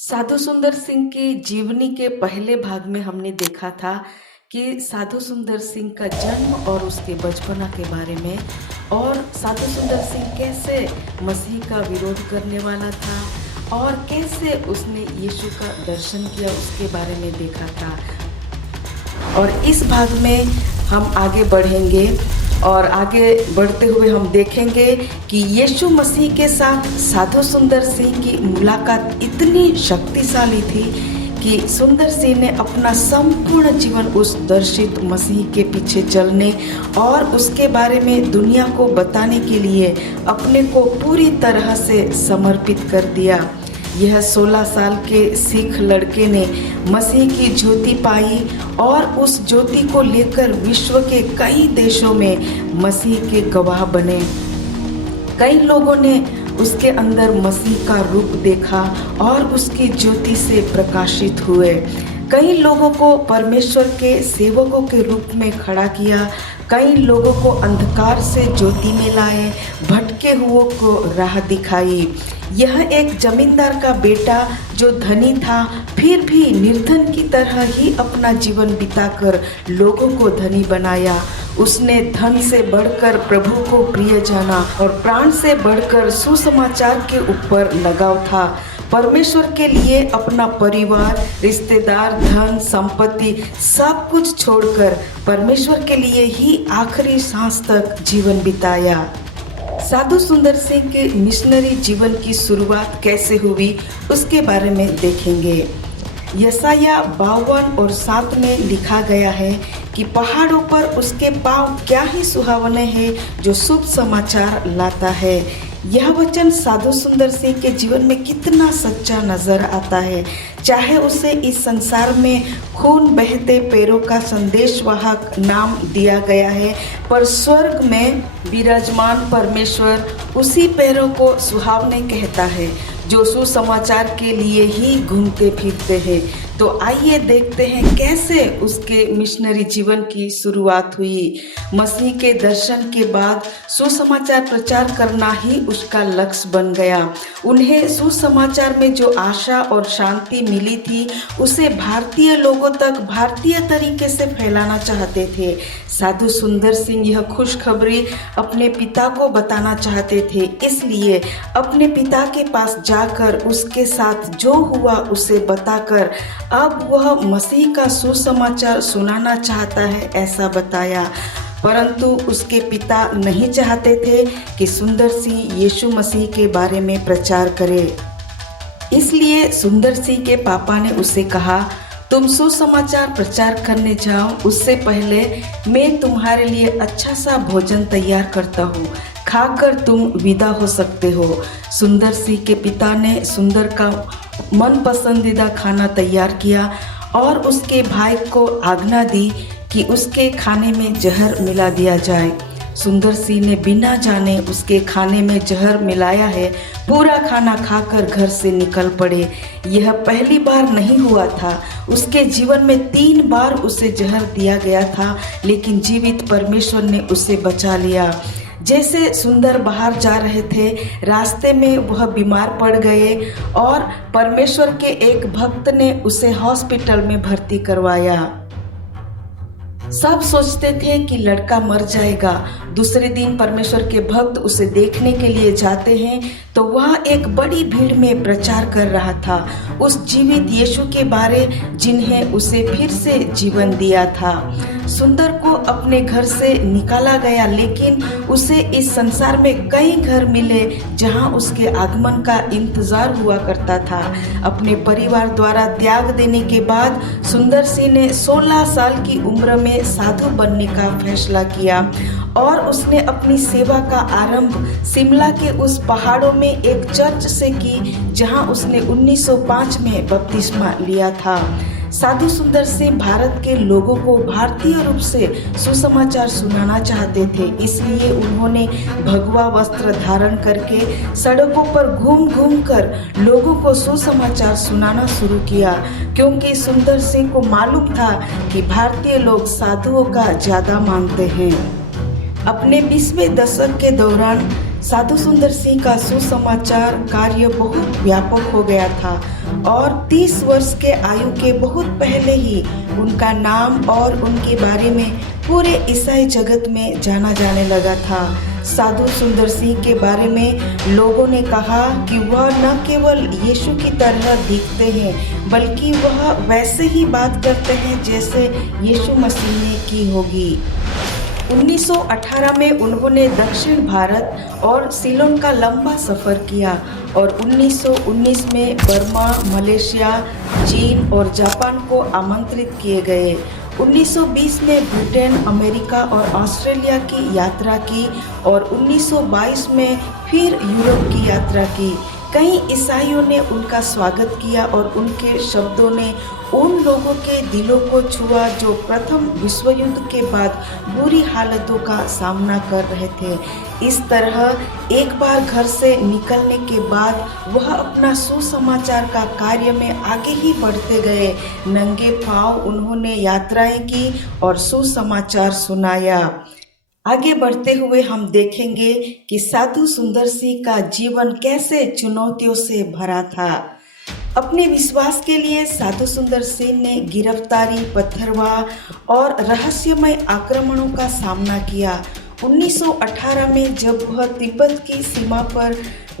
साधु सुंदर सिंह की जीवनी के पहले भाग में हमने देखा था कि साधु सुंदर सिंह का जन्म और उसके बचपना के बारे में, और साधु सुंदर सिंह कैसे मसीह का विरोध करने वाला था और कैसे उसने यीशु का दर्शन किया उसके बारे में देखा था। और इस भाग में हम आगे बढ़ेंगे और आगे बढ़ते हुए हम देखेंगे कि यीशु मसीह के साथ साधु सुंदर सिंह की मुलाकात इतनी शक्तिशाली थी कि सुंदर सिंह ने अपना संपूर्ण जीवन उस दर्शित मसीह के पीछे चलने और उसके बारे में दुनिया को बताने के लिए अपने को पूरी तरह से समर्पित कर दिया। यह 16 साल के सिख लड़के ने मसीह की ज्योति पाई और उस ज्योति को लेकर विश्व के कई देशों में मसीह के गवाह बने। कई लोगों ने उसके अंदर मसीह का रूप देखा और उसकी ज्योति से प्रकाशित हुए। कई लोगों को परमेश्वर के सेवकों के रूप में खड़ा किया, कई लोगों को अंधकार से ज्योति में लाए, भटके हुओं को राह दिखाई। यह एक जमींदार का बेटा जो धनी था फिर भी निर्धन की तरह ही अपना जीवन बिताकर लोगों को धनी बनाया। उसने धन से बढ़कर प्रभु को प्रिय जाना और प्राण से बढ़कर सुसमाचार के ऊपर लगाव था। परमेश्वर के लिए अपना परिवार, रिश्तेदार, धन, संपत्ति सब कुछ छोड़कर परमेश्वर के लिए ही आखिरी सांस तक जीवन बिताया। साधु सुंदर सिंह के मिशनरी जीवन की शुरुआत कैसे हुई उसके बारे में देखेंगे। यशाया 52 और 7 में लिखा गया है कि पहाड़ों पर उसके पांव क्या ही सुहावने हैं जो शुभ समाचार लाता है। यह वचन साधु सुंदर सिंह के जीवन में कितना सच्चा नजर आता है। चाहे उसे इस संसार में खून बहते पैरों का संदेशवाहक नाम दिया गया है, पर स्वर्ग में विराजमान परमेश्वर उसी पैरों को सुहावने कहता है जो सुसमाचार के लिए ही घूमते फिरते हैं। तो आइए देखते हैं कैसे उसके मिशनरी जीवन की शुरुआत हुई। मसीह के दर्शन के बाद सुसमाचार प्रचार करना ही उसका लक्ष्य बन गया। उन्हें सुसमाचार में जो आशा और शांति मिली थी उसे भारतीय लोगों तक भारतीय तरीके से फैलाना चाहते थे। साधु सुंदर सिंह यह खुशखबरी अपने पिता को बताना चाहते थे, इसलिए अपने पिता के पास जाकर उसके साथ जो हुआ उसे बताकर अब वह मसीह का सुसमाचार सुनाना चाहता है ऐसा बताया। परंतु उसके पिता नहीं चाहते थे कि सुंदर सिंह यीशु मसीह के बारे में प्रचार करे। इसलिए सुंदर सिंह के पापा ने उसे कहा, तुम सुसमाचार प्रचार करने जाओ, उससे पहले मैं तुम्हारे लिए अच्छा सा भोजन तैयार करता हूँ, खाकर तुम विदा हो सकते हो। सुंदर सिंह के पिता ने सुंदर का मन पसंदीदा खाना तैयार किया और उसके भाई को आज्ञा दी कि उसके खाने में जहर मिला दिया जाए। सुंदर सिंह ने बिना जाने उसके खाने में जहर मिलाया है, पूरा खाना खाकर घर से निकल पड़े। यह पहली बार नहीं हुआ था, उसके जीवन में 3 बार उसे जहर दिया गया था, लेकिन जीवित परमेश्वर ने उसे बचा लिया। जैसे सुंदर बाहर जा रहे थे, रास्ते में वह बीमार पड़ गए और परमेश्वर के एक भक्त ने उसे हॉस्पिटल में भर्ती करवाया। सब सोचते थे कि लड़का मर जाएगा। दूसरे दिन परमेश्वर के भक्त उसे देखने के लिए जाते हैं तो वह एक बड़ी भीड़ में प्रचार कर रहा था उस जीवित यीशु के बारे जिन्हें उसे फिर से जीवन दिया था। सुंदर को अपने घर से निकाला गया, लेकिन उसे इस संसार में कई घर मिले जहां उसके आगमन का इंतजार हुआ करता था। अपने परिवार द्वारा त्याग देने के बाद सुंदर सिंह ने 16 साल की उम्र में साधु बनने का फैसला किया और उसने अपनी सेवा का आरंभ शिमला के उस पहाड़ों में एक चर्च से की जहां उसने 1905 में बपतिस्मा लिया था। साधु सुंदर सिंह भारत के लोगों को भारतीय रूप से सुसमाचार सुनाना चाहते थे, इसलिए उन्होंने भगवा वस्त्र धारण करके सड़कों पर घूम घूम कर लोगों को सुसमाचार सुनाना शुरू किया, क्योंकि सुंदर सिंह को मालूम था कि भारतीय लोग साधुओं का ज्यादा मानते हैं। अपने 20वें दशक के दौरान साधु सुंदर सिंह का सुसमाचार कार्य बहुत व्यापक हो गया था और 30 वर्ष के आयु के बहुत पहले ही उनका नाम और उनके बारे में पूरे ईसाई जगत में जाना जाने लगा था। साधु सुंदर सिंह के बारे में लोगों ने कहा कि वह न केवल यीशु की तरह दिखते हैं बल्कि वह वैसे ही बात करते हैं जैसे यीशु मसीह ने की होगी। 1918 में उन्होंने दक्षिण भारत और सीलोन का लंबा सफ़र किया और 1919 में बर्मा, मलेशिया, चीन और जापान को आमंत्रित किए गए। 1920 में ब्रिटेन, अमेरिका और ऑस्ट्रेलिया की यात्रा की और 1922 में फिर यूरोप की यात्रा की। कई ईसाइयों ने उनका स्वागत किया और उनके शब्दों ने उन लोगों के दिलों को छुआ जो प्रथम विश्व युद्ध के बाद बुरी हालतों का सामना कर रहे थे। इस तरह एक बार घर से निकलने के बाद वह अपना सुसमाचार का कार्य में आगे ही बढ़ते गए। नंगे पांव उन्होंने यात्राएं की और सुसमाचार सुनाया। आगे बढ़ते हुए हम देखेंगे कि साधु सुंदर सिंह का जीवन कैसे चुनौतियों से भरा था। अपने विश्वास के लिए साधु सुंदर सिंह ने गिरफ्तारी, पत्थरवाह और रहस्यमय आक्रमणों का सामना किया। 1918 में जब वह तिब्बत की सीमा पर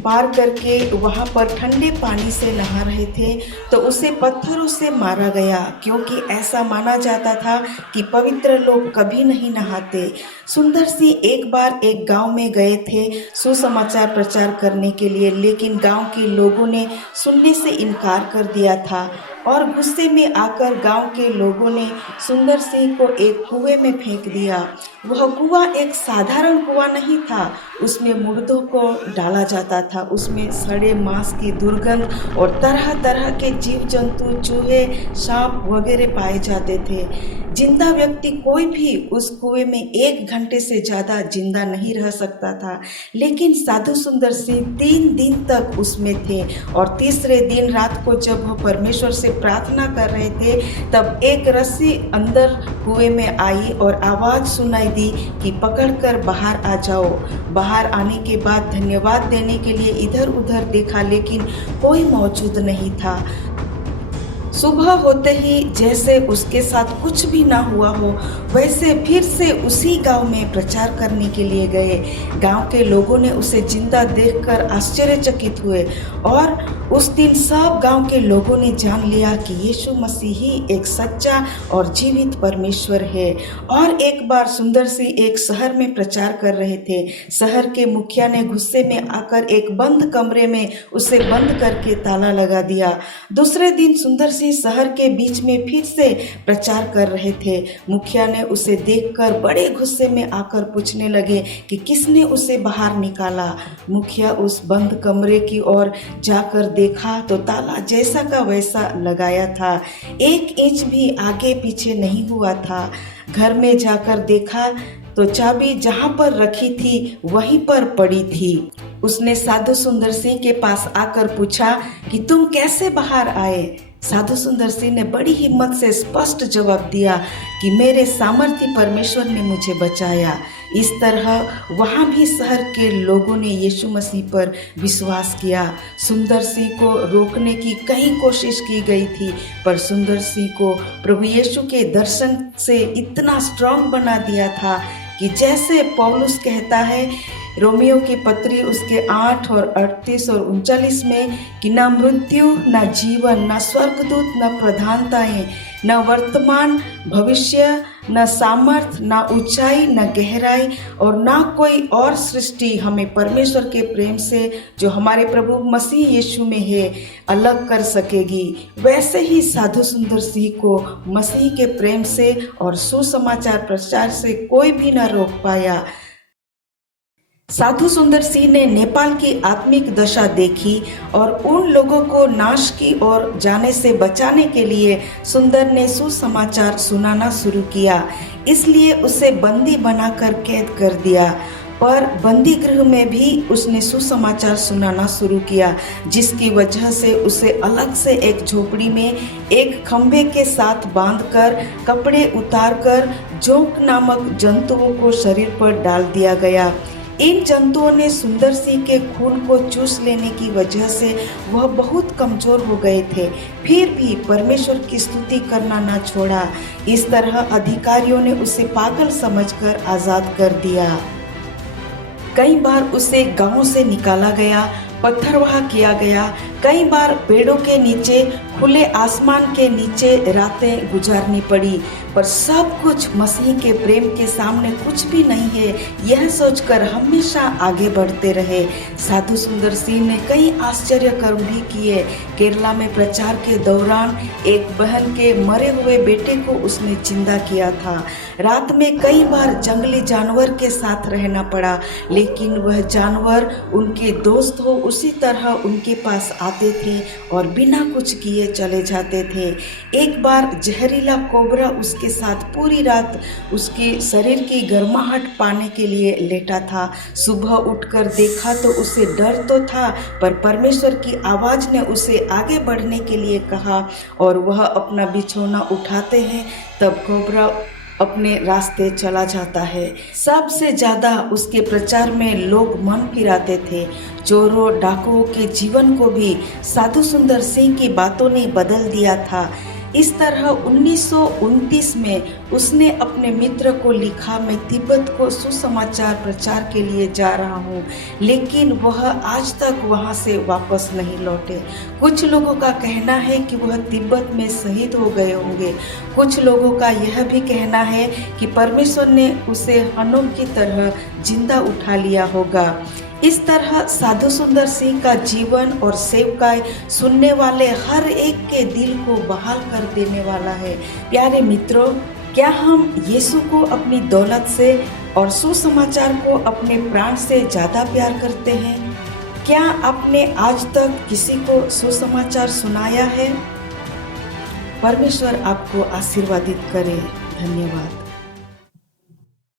पार करके वहां पर ठंडे पानी से नहा रहे थे तो उसे पत्थरों से मारा गया, क्योंकि ऐसा माना जाता था कि पवित्र लोग कभी नहीं नहाते। सुंदर सिंह एक बार एक गांव में गए थे सुसमाचार प्रचार करने के लिए, लेकिन गांव के लोगों ने सुनने से इनकार कर दिया था और गुस्से में आकर गांव के लोगों ने सुंदर सिंह को एक कुएं में फेंक दिया। वह कुआं एक साधारण कुआं नहीं था, उसमें मुर्दों को डाला जाता था। उसमें सड़े मांस की दुर्गंध और तरह तरह के जीव जंतु, चूहे, सांप वगैरह पाए जाते थे। जिंदा व्यक्ति कोई भी उस कुएं में 1 घंटे से ज़्यादा जिंदा नहीं रह सकता था, लेकिन साधु सुंदर सिंह 3 दिन तक उसमें थे और तीसरे दिन रात को जब वह परमेश्वर से प्रार्थना कर रहे थे तब एक रस्सी अंदर कुएं में आई और आवाज़ सुनाई दी कि पकड़कर बाहर आ जाओ। बाहर आने के बाद धन्यवाद देने के लिए इधर उधर देखा, लेकिन कोई मौजूद नहीं था। सुबह होते ही जैसे उसके साथ कुछ भी ना हुआ हो वैसे फिर से उसी गांव में प्रचार करने के लिए गए। गांव के लोगों ने उसे जिंदा देखकर आश्चर्यचकित हुए और उस दिन सब गांव के लोगों ने जान लिया कि यीशु मसीह ही एक सच्चा और जीवित परमेश्वर है। और एक बार सुंदर सिंह एक शहर में प्रचार कर रहे थे। शहर के मुखिया ने गुस्से में आकर एक बंद कमरे में उसे बंद करके ताला लगा दिया। दूसरे दिन सुंदर सिंह शहर के बीच में फिर से प्रचार कर रहे थे। मुखिया ने उसे देखकर बड़े गुस्से में आकर पूछने लगे कि किसने उसे बाहर निकाला। मुखिया उस बंद कमरे की ओर जाकर देखा तो ताला जैसा का वैसा लगाया था, 1 इंच भी आगे पीछे नहीं हुआ था। घर में जाकर देखा तो चाबी जहां पर रखी थी वहीं पर पड़ी थी। उसने साधु सुंदर सिंह के पास आकर पूछा कि तुम कैसे बाहर आए। साधु सुंदर सिंह ने बड़ी हिम्मत से स्पष्ट जवाब दिया कि मेरे सामर्थ्य परमेश्वर ने मुझे बचाया। इस तरह वहाँ भी शहर के लोगों ने यीशु मसीह पर विश्वास किया। सुंदर सिंह को रोकने की कई कोशिश की गई थी, पर सुंदर सिंह को प्रभु यीशु के दर्शन से इतना स्ट्रांग बना दिया था कि जैसे पौलुस कहता है रोमियो की पत्री उसके 8 और 38 और 39 में कि न मृत्यु, न जीवन, न स्वर्गदूत, न प्रधानताएं, न वर्तमान भविष्य, न सामर्थ, न ऊंचाई, न गहराई और न कोई और सृष्टि हमें परमेश्वर के प्रेम से जो हमारे प्रभु मसीह यीशु में है अलग कर सकेगी। वैसे ही साधु सुंदर सिंह को मसीह के प्रेम से और सुसमाचार प्रचार से कोई भी न रोक पाया। साधु सुंदर सिंह ने नेपाल की आत्मिक दशा देखी और उन लोगों को नाश की ओर जाने से बचाने के लिए सुंदर ने सुसमाचार सुनाना शुरू किया। इसलिए उसे बंदी बनाकर कैद कर दिया, पर बंदी गृह में भी उसने सुसमाचार सुनाना शुरू किया, जिसकी वजह से उसे अलग से एक झोपड़ी में एक खंभे के साथ बांधकर कपड़े उतारकर जोंक नामक जंतुओं को शरीर पर डाल दिया गया। इन जंतुओं ने सुंदर सिंह के खून को चूस लेने की वजह से वह बहुत कमजोर हो गए थे, फिर भी परमेश्वर की स्तुति करना न छोड़ा। इस तरह अधिकारियों ने उसे पागल समझकर आजाद कर दिया। कई बार उसे गांव से निकाला गया, पत्थरवाह किया गया, कई बार पेड़ों के नीचे, खुले आसमान के नीचे रातें गुजारनी पड़ी, पर सब कुछ मसीह के प्रेम के सामने कुछ भी नहीं है, यह सोचकर हमेशा आगे बढ़ते रहे। साधु सुंदर सिंह ने कई आश्चर्य कर्म भी किए। केरला में प्रचार के दौरान एक बहन के मरे हुए बेटे को उसने जिंदा किया था। रात में कई बार जंगली जानवर के साथ रहना पड़ा, लेकिन वह जानवर उनके दोस्त हो उसी तरह उनके पास आते थे और बिना कुछ किए चले जाते थे। एक बार जहरीला कोबरा उसके साथ पूरी रात उसके शरीर की गर्माहट पाने के लिए लेटा था। सुबह उठकर देखा तो उसे डर तो था, पर परमेश्वर की आवाज ने उसे आगे बढ़ने के लिए कहा और वह अपना बिछौना उठाते हैं, तब कोबरा अपने रास्ते चला जाता है। सबसे ज्यादा उसके प्रचार में लोग मन फिराते थे। चोरों डाकुओं के जीवन को भी साधु सुंदर सिंह की बातों ने बदल दिया था। इस तरह 1929 में उसने अपने मित्र को लिखा, मैं तिब्बत को सुसमाचार प्रचार के लिए जा रहा हूँ, लेकिन वह आज तक वहाँ से वापस नहीं लौटे। कुछ लोगों का कहना है कि वह तिब्बत में शहीद हो गए होंगे। कुछ लोगों का यह भी कहना है कि परमेश्वर ने उसे हनोक की तरह जिंदा उठा लिया होगा। इस तरह साधु सुंदर सिंह का जीवन और सेवकाई सुनने वाले हर एक के दिल को बहाल कर देने वाला है। प्यारे मित्रों, क्या हम यीशु को अपनी दौलत से और सुसमाचार को अपने प्राण से ज़्यादा प्यार करते हैं? क्या आपने आज तक किसी को सुसमाचार सुनाया है? परमेश्वर आपको आशीर्वादित करे। धन्यवाद।